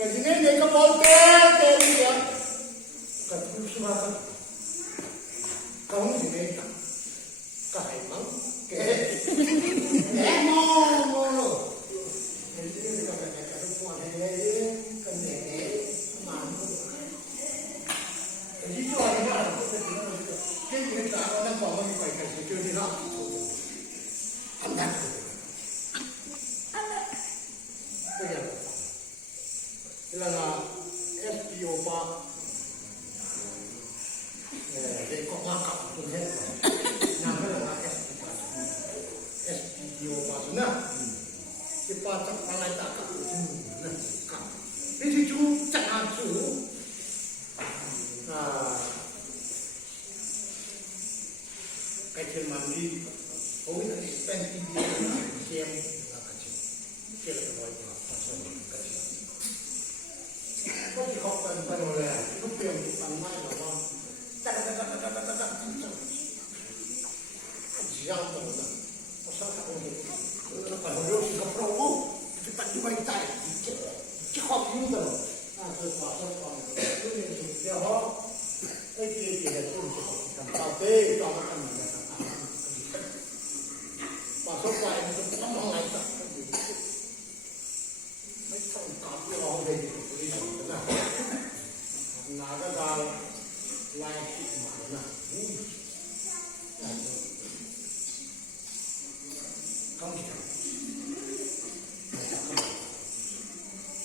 Kasi ngayon, kapolte, teriya. Katulusuhan. Kahong hindi. Kahit mang. Mo. Hindi ka kakarupuan. Hindi ko alam na. Hindi ko alam na po. Hindi ko alam na. Ilang SPO pa để có hoa cọc tuần hết làm cái là SPO pa nữa cái pa chắc pa lại ta cọc cọc thế thì chú chẳng hạn chú cái chuyện mà đi hối là expensive xem là cái chuyện kia là cái nói của họ cái chuyệnก็ที่เขาเป็นไปหมดเลยทุกเปลี่ยนทุกปันไม่หรอกว่าจัดยาวตรงนั้นเพราะฉะนั้นคนที่ปันเรื่องที่เขาโปรโมทที่ปันที่ไว้ใจที่เขาพิมพ์ตลอดคือความสำคัญเรื่องนี้เดี๋ยวเขาไอ้ที่เกี่ยวกับตัวที่เขาทำต่อไปต่อมาทำอะไรความสำคัญมันจะต้องอะไรต่างไม่ต้องการที่เราเห็นนาก็ดาวลายคิดหมายนะต้องคิด